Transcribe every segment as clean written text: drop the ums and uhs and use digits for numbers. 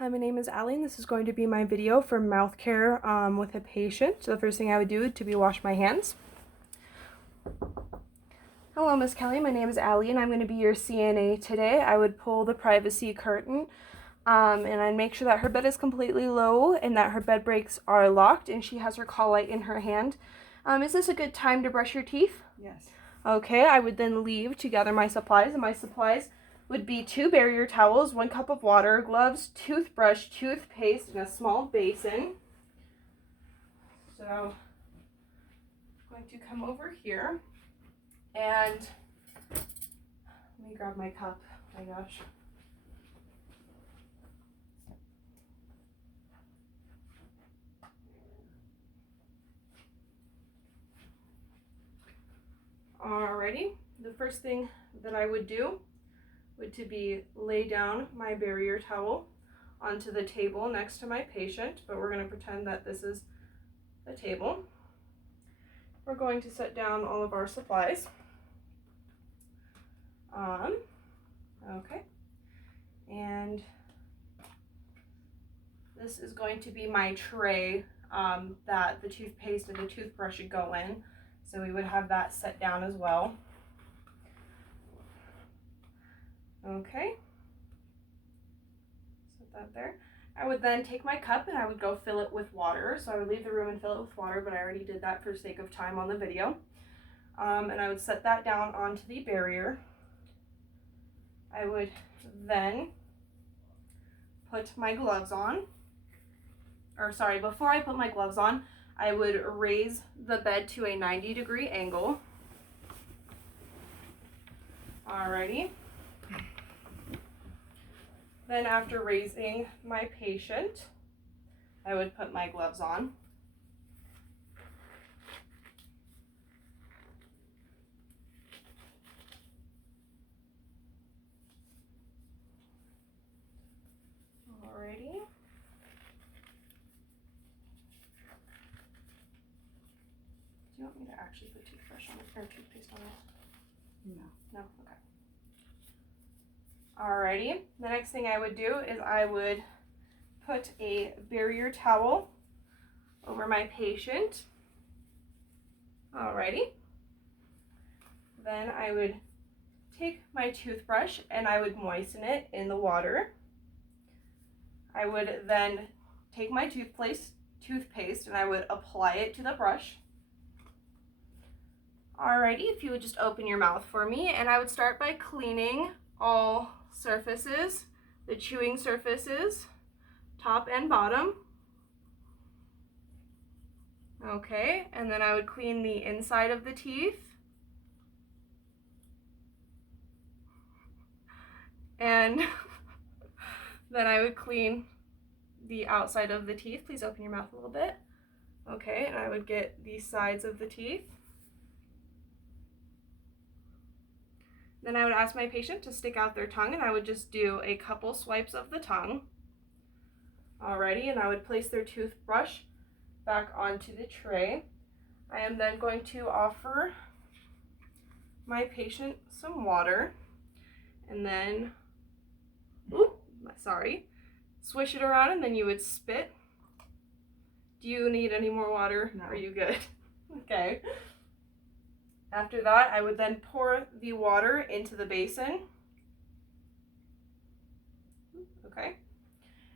Hi, my name is Allie, and this is going to be my video for mouth care with a patient. So the first thing I would do would be wash my hands. Hello, Miss Kelly. My name is Allie, and I'm going to be your CNA today. I would pull the privacy curtain, and I'd make sure that her bed is completely low and that her bed breaks are locked, and she has her call light in her hand. Is this a good time to brush your teeth? Yes. Okay, I would then leave to gather my supplies, and my supplies would be 2 barrier towels, 1 cup of water, gloves, toothbrush, toothpaste, and a small basin. So I'm going to come over here and let me grab my cup. Oh my gosh. Alrighty, the first thing that I would do would to be lay down my barrier towel onto the table next to my patient, but we're going to pretend that this is the table. We're going to set down all of our supplies. Okay, and this is going to be my tray that the toothpaste and the toothbrush should go in, so we would have that set down as well. Okay, set that there. I would then take my cup and I would go fill it with water. So I would leave the room and fill it with water, but I already did that for sake of time on the video. And I would set that down onto the barrier. I would then put my gloves on. Or sorry, before I put my gloves on, I would raise the bed to a 90-degree angle. Alrighty. Then after raising my patient, I would put my gloves on. Alrighty. Do you want me to actually put toothbrush on it or toothpaste on it? No. No? Okay. Alrighty, the next thing I would do is I would put a barrier towel over my patient. Alrighty. Then I would take my toothbrush and I would moisten it in the water. I would then take my toothpaste and I would apply it to the brush. Alrighty, if you would just open your mouth for me, and I would start by cleaning all surfaces, the chewing surfaces, top and bottom. Okay, and then I would clean the inside of the teeth. And then I would clean the outside of the teeth. Please open your mouth a little bit. Okay, and I would get the sides of the teeth. Then I would ask my patient to stick out their tongue, and I would just do a couple swipes of the tongue. Alrighty, and I would place their toothbrush back onto the tray. I am then going to offer my patient some water, and then, swish it around, and then you would spit. Do you need any more water? No. Are you good? Okay. After that, I would then pour the water into the basin. Okay.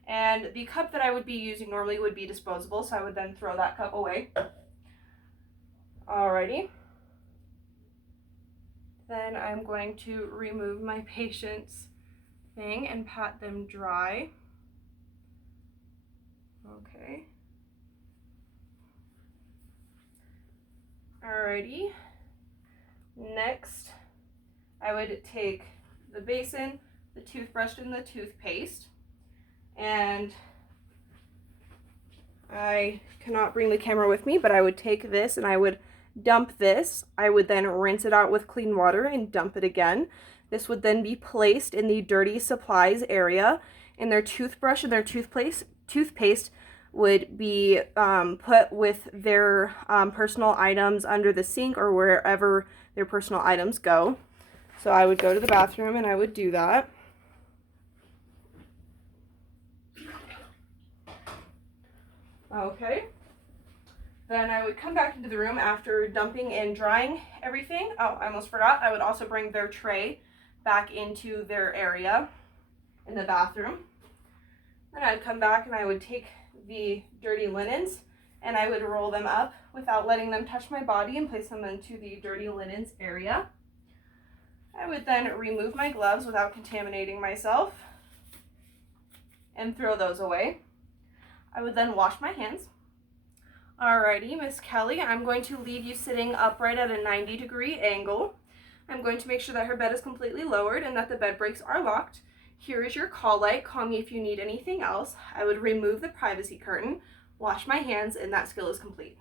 And the cup that I would be using normally would be disposable, so I would then throw that cup away. Alrighty. Then I'm going to remove my patient's thing and pat them dry. Okay. Alrighty. Next, I would take the basin, the toothbrush, and the toothpaste, and I cannot bring the camera with me, but I would take this and I would dump this. I would then rinse it out with clean water and dump it again. This would then be placed in the dirty supplies area, and their toothbrush and their toothpaste would be put with their personal items under the sink or wherever their personal items go. So I would go to the bathroom and I would do that. Okay. Then I would come back into the room after dumping and drying everything. Oh, I almost forgot. I would also bring their tray back into their area in the bathroom. Then I'd come back and I would take the dirty linens and I would roll them up without letting them touch my body and place them into the dirty linens area. I would then remove my gloves without contaminating myself and throw those away. I would then wash my hands. Alrighty, Miss Kelly, I'm going to leave you sitting upright at a 90-degree angle. I'm going to make sure that her bed is completely lowered and that the bed brakes are locked. Here is your call light. Call me if you need anything else. I would remove the privacy curtain, wash my hands, and that skill is complete.